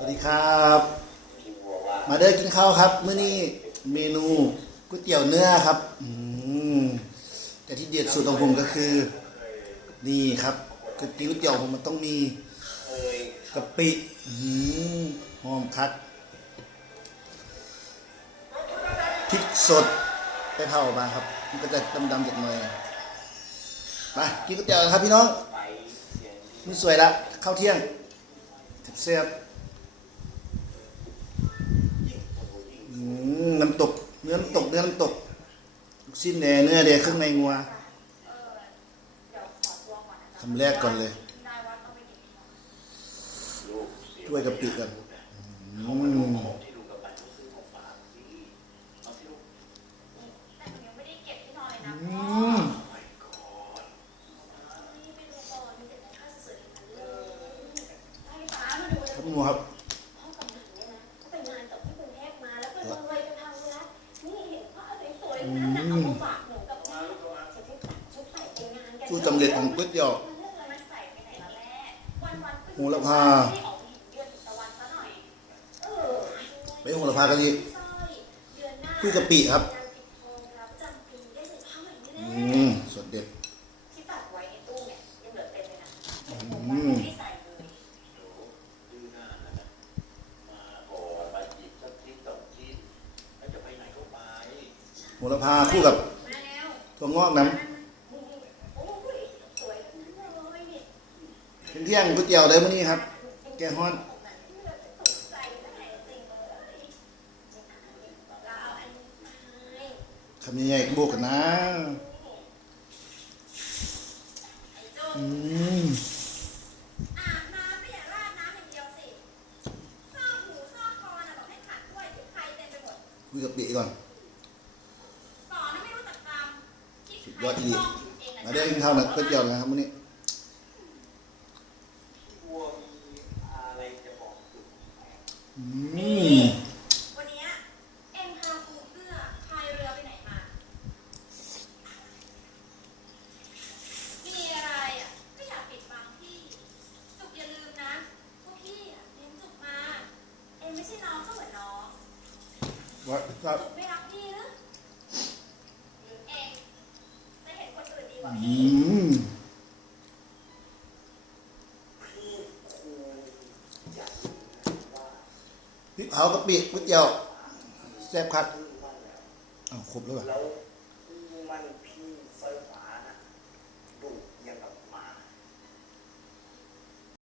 สวัสดีครับ มาเด้อกินข้าวครับเมื้อนี้เมนูก๋วยเตี๋ยวเนื้อครับอืมแต่ที่เด็ดสุดของผมก็คือ นี่ครับก๋วยเตี๋ยวผมมันต้องมีกะปิอืมหอมคักพริกสดไปเผามาครับ มันก็จะดำๆจากหน่อยมากินก๋วยเตี๋ยวครับพี่น้องนี่สวยละข้าวเที่ยงเสียบๆ อืมน้ำตกเนื้อน้ำตกเนื้อน้ำตก ลูกชิ้นแหน่เนื้อแดงเครื่องในงัวทำแรกก่อนเลยถ้วยกะปิกันอืมยังไม่ได้เก็บที่นอนเลยนะอืพ่อมไม่ดูก่อนมีแต่ข้าวสวยๆทั้งนั้นเลยให้ฟ้ามาดูครับหมูครับพ่อก สูตรสำเร็จของก๋วยเตี๋ยวหนละแม่วันๆก็โหระพาไม่ได้ออกมาเดือนตะวันซะหน่อยเออไปโหระพากันดีคือนหน้าคุยกะปิครับอืมสดเด็ดที่ตัดไว้ในตู้เนี่ยยังเหลือเต็มเลยนะอืมโหระพาคู่กับถั่วงอกน้โอ้ยสวยทั้งนั้นเลย นี่ำเที่ยงก๋วยเตี๋ยวเลยมื้อนี้ครับ แกงฮ้อนใส่ได้จริงเลยเราเอาอันนี้ไปคำใหญ่ๆโบกกันนะ อืมอาบน้ำไม่อย่าราดน้ำอย่างเดียวสิซอกหูซอกคอน่ะบอกให้ขัดด้วยที่ใครเต็มไปหมดคุยกะปิก่อนสุดยอดอีกซอกเองอะมาได้กินข้าวหนักก๋วยเตี๋ยวนะครับมื้อนี้ อืมวันนี้เอ็มพาครูเกื้อพายเรือไปไหนมา มีอะไรอะก็อยากปิดบังพี่ จุกอย่าลืมนะพวกพี่อะเลี้ยงจุกมา เอ็มไม่ใช่น้องก็เหมือนน้องว่าว่าจุกไม่รักพี่หรือหรือเองจะเห็นคนอื่นดีกว่าพี่ม พริกเผากะปิก๋วยเตี๋ยวแซ่บคัดอ้าวครบแล้วป่ะแล้ว